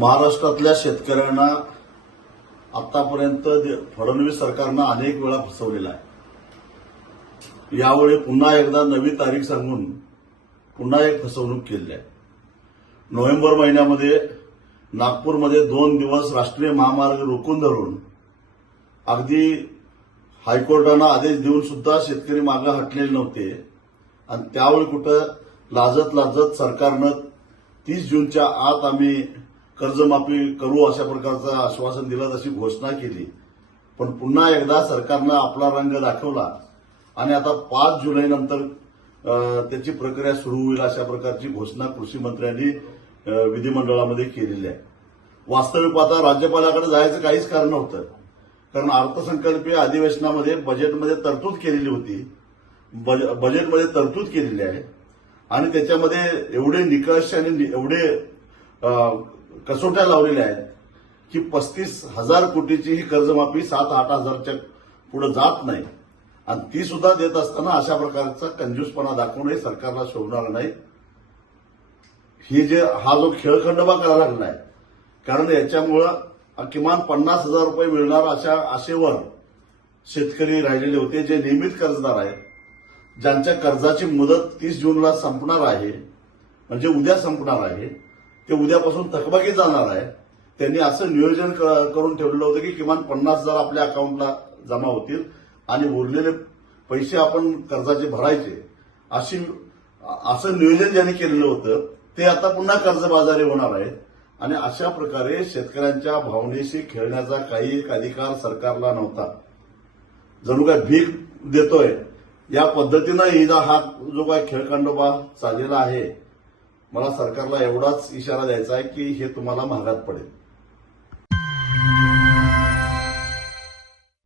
महाराष्ट्रातल्या शेतकऱ्यांना आतापर्यंत फडणवीस सरकारनं अनेक वेळा फसवलेला आहे। यावेळी पुन्हा एकदा नवी तारीख सांगून पुन्हा एक फसवणूक केली आहे। नोव्हेंबर महिन्यामध्ये नागपूरमध्ये 2 दिवस राष्ट्रीय महामार्ग रोखून धरून अगदी हायकोर्टानं आदेश देऊन सुद्धा शेतकरी मागे हटलेले नव्हते आणि त्यावेळी कुठं लाजत सरकारनं 30 जूनच्या आत आम्ही कर्जमाफी करू अशा प्रकारचं आश्वासन दिलं, तशी घोषणा केली। पण पुन्हा एकदा सरकारनं आपला रंग दाखवला आणि आता 5 जुलैनंतर त्याची प्रक्रिया सुरू होईल अशा प्रकारची घोषणा कृषी मंत्र्यांनी विधिमंडळामध्ये केलेली आहे। वास्तविक आता राज्यपालाकडे जायचं काहीच कारण नव्हतं, कारण अर्थसंकल्पीय अधिवेशनामध्ये बजेटमध्ये तरतूद केलेली होती, बजेटमध्ये तरतूद केलेली आहे आणि त्याच्यामध्ये एवढे निकष आणि एवढे कसोट्या लावलेल्या आहेत की 35,000 कोटीची ही कर्जमाफी 7-8 हजारच्या पुढे जात नाही आणि ती सुद्धा देत असताना अशा प्रकारचा कंजूसपणा दाखवणे सरकारला शोभणार नाही। हा जो खेळखंडोबा करायला लागलाय, कारण याच्यामुळं किमान 50,000 रुपये मिळणार अशा आशेवर शेतकरी राहिलेले होते, जे नियमित कर्जदार आहेत, ज्यांच्या कर्जाची मुदत 30 जूनला संपणार आहे, म्हणजे उद्या संपणार आहे, ते उद्यापासून थकबाकी जाणार आहे। त्यांनी असं नियोजन करून ठेवलेलं होतं की किमान 50,000 आपल्या अकाउंटला जमा होतील आणि उरलेले पैसे आपण कर्जाचे भरायचे, असं नियोजन ज्यांनी केलेलं होतं ते आता पुन्हा कर्जबाजारी होणार आहे आणि अशा प्रकारे शेतकऱ्यांच्या भावनेशी खेळण्याचा काही एक अधिकार सरकारला नव्हता। जणू काय भीक देतोय या पद्धतीनं हा जो काय खेळखंडोबा चाललेला आहे, मला सरकारला एवढाच इशारा द्यायचा आहे की हे तुम्हाला महागात पडेल।